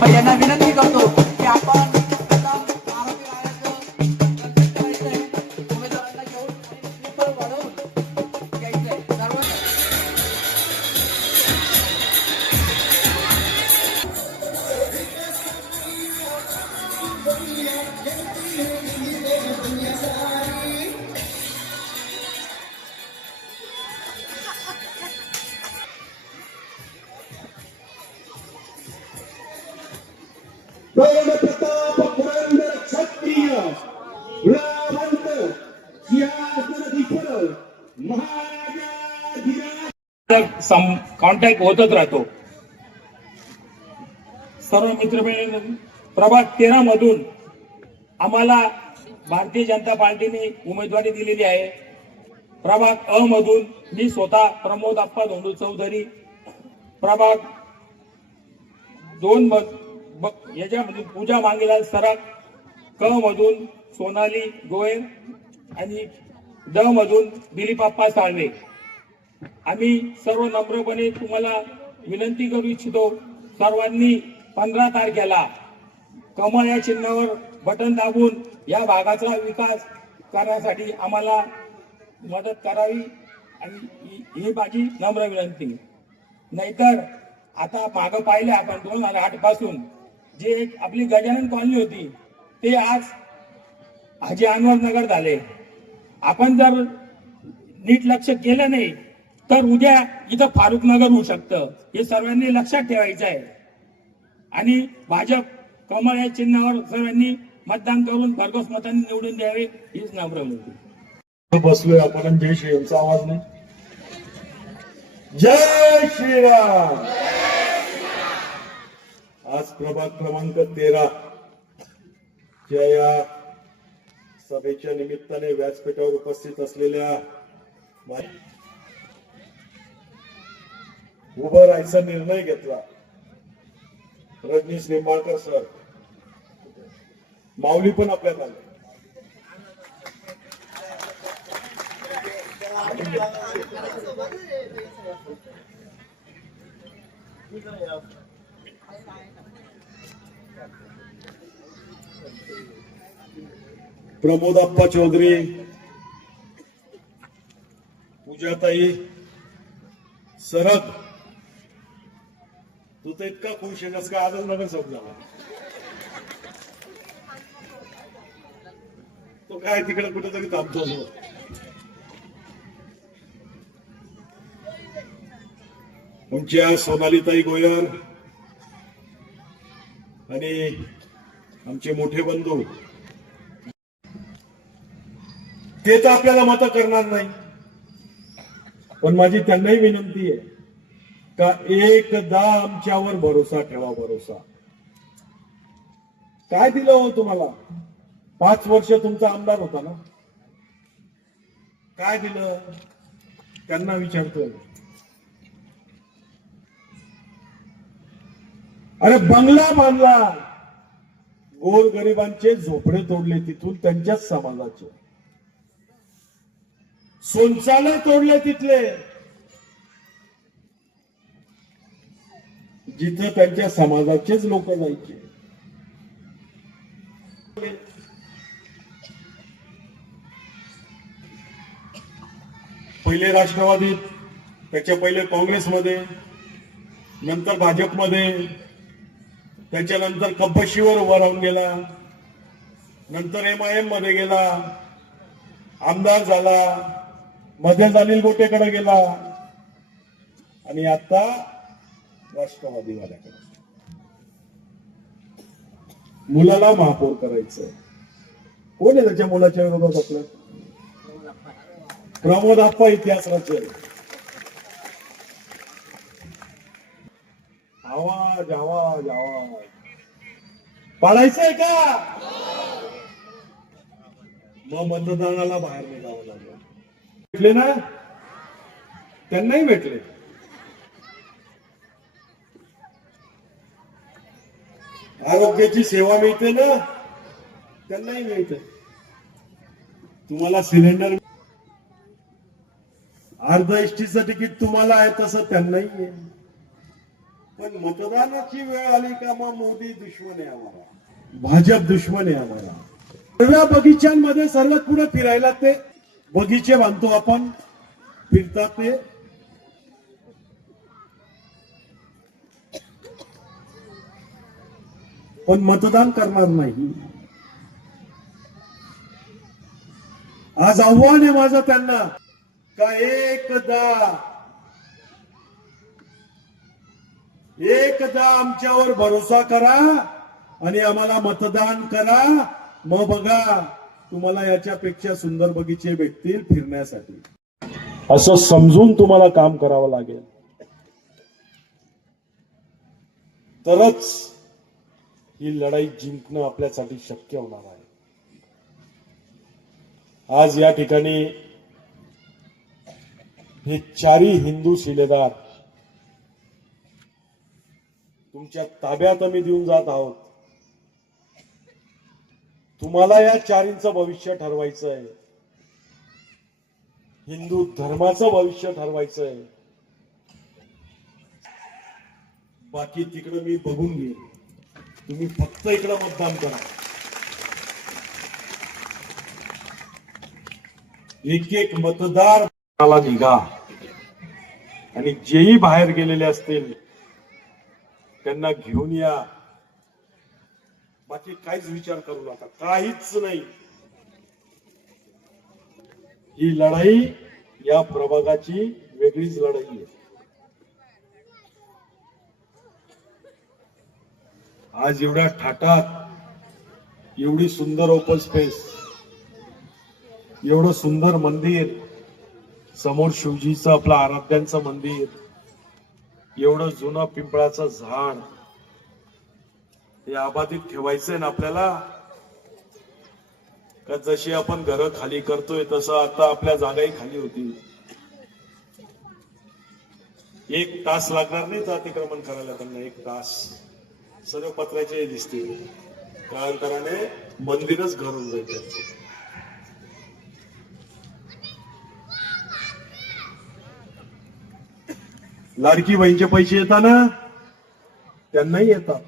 त्यांना विनंती करतो की आपण आरोग्य उमेदवारांना घेऊन स्लीपर वाढवून घ्यायचंय सर्वांना. प्रताप पुरंदर क्षत्रिय विलावंत सिंहासनाधीश्वर महाराजाधिराज कॉन्टॅक्ट होतच राहतो. सर्व मित्र प्रभाग 13 मधून आम्हाला भारतीय जनता पार्टीने उमेदवारी दिलेली आहे. प्रभाग अ मधून मी स्वतः प्रमोद आप्पा धोंडू चौधरी, प्रभाग 2 याच्यामधून पूजा मांगेलाल सराफ, क मधून सोनाली गोयल आणि ड मधून दिलीप आप्पा साळवे. आम्ही सर्व नम्रपणे तुम्हाला विनंती करू इच्छितो, सर्वांनी 15 तारखेला कमळ या चिन्हावर बटन दाबून या भागाचा विकास करण्यासाठी आम्हाला मदत करावी आणि ही माझी नम्र विनंती. नाहीतर आता मागं पाहिले आपण 2008 पासून जे एक आपली गजानन कॉलनी होती ते आज हाजी अनवर नगर झाले. आपण जर नीट लक्ष केलं नाही तर उद्या इथं फारुख नगर होऊ शकतं. हे सर्वांनी लक्षात ठेवायचं आहे. आणि भाजप कमळ या चिन्हावर सर्वांनी मतदान करून भरघोस मतांनी निवडून द्यावे हीच नम्र विनंती. बसलोय आपण. जय श्रीरामचा आवाज नाही. जय श्रीराम. आज प्रभाग क्रमांक 13 च्या या सभेच्या निमित्ताने व्यासपीठावर उपस्थित असलेल्या उभं राहायचा निर्णय घेतला. रजनीश निंबाळकर सर, माऊली पण आपल्यात आले. प्रमोद आप्पा चौधरी, पूजाताई सरद, तू तर इतका खुश आहेस का आजच नगर समजा. तो काय तिकडे कुठेतरी थांबतो. आमच्या सोनालीताई गोयर आणि आमचे मोठे बंधू ते तर आपल्याला मत करणार नाही, पण माझी त्यांनाही विनंती आहे का एकदा आमच्यावर भरोसा ठेवा. भरोसा काय दिलं हो तुम्हाला? 5 वर्ष तुमचा आमदार होता ना, काय दिलं? त्यांना विचारतोय. अरे बंगला बांधला, गोर गरिबांचे झोपडे तोडले, तिथून त्यांच्याच समाजाचे शौचालय तोडले, तिथले जिथं त्यांच्या समाजाचेच लोक जायचे. पहिले राष्ट्रवादीत, त्याच्या पहिले काँग्रेसमध्ये, नंतर भाजपमध्ये, त्याच्यानंतर कब्बशीवर उभा राहून गेला, नंतर MIM मध्ये गेला, आमदार झाला, मध्ये जालील गोटेकडे गेला आणि आता राष्ट्रवादीवाल्याकडे. मुलाला महापौर करायचं. कोण आहे त्याच्या मुलाच्या विरोधात? आपलं प्रमोद आप्पा इतिहास रचेल. आवाज आवाज आवाज पाडायचंय का? मग मतदानाला बाहेर निघावं लागलं. भेटले ना, त्यांनाही भेटले. आरोग्याची सेवा मिळते ना, त्यांनाही मिळते. तुम्हाला सिलेंडर, अर्ध एसटीचं तिकीट तुम्हाला आहे तसं त्यांनाही आहे. पण मतदानाची वेळ आली का मग मोदी दुश्मन आहे आम्हाला, भाजप दुश्मन आहे आम्हाला. सर्व बगीच्यांमध्ये सर्वात पुढे फिरायला ते बगीचे बांधतो आपण, फिरतात ते. पण मतदान करणार नाही. आज आव्हान आहे माझं त्यांना का एकदा आमच्यावर भरोसा करा आणि आम्हाला मतदान करा. मग बघा तुम्हाला याच्यापेक्षा सुंदर बगीचे भेटतील फिरण्यासाठी. असं समजून तुम्हाला काम करावं लागेल, तरच ही लढाई जिंकणं आपल्यासाठी शक्य होणार आहे. आज या ठिकाणी हे चारही हिंदू शिलेदार तुमच्या ताब्यात आम्ही देऊन जात आहोत. तुम्हाला या चारींचं भविष्य ठरवायचं आहे, हिंदू धर्माचं भविष्य ठरवायचं आहे. बाकी तिकडं मी बघून घेईन, तुम्ही फक्त इकडं मतदान करा. एक एक मतदार निघा आणि जेही बाहेर गेलेले असतील त्यांना घेऊन या. बाकी काहीच विचार करू नका, काहीच नाही. ही लढाई या प्रभागाची वेगळीच लढाई आहे. आज एवढ्या थाटात एवढी सुंदर ओपन स्पेस, एवढं सुंदर मंदिर, समोर शिवजीचं आपलं आराध्यांचं मंदिर, एवढं जुनं पिंपळाचं झाड, हे आबादित ठेवायचंय ना आपल्याला. का जशी आपण घरं खाली करतोय तसं आता आपल्या जागाही खाली होती. 1 तास लागणार नाही अतिक्रमण करायला त्यांना, 1 तास. सर्व पत्र्याचे दिसतील, कालांतराने मंदिरच घर होऊन जाईल त्यांचं. लाडकी बहीणचे पैसे येतात ना, त्यांनाही येतात.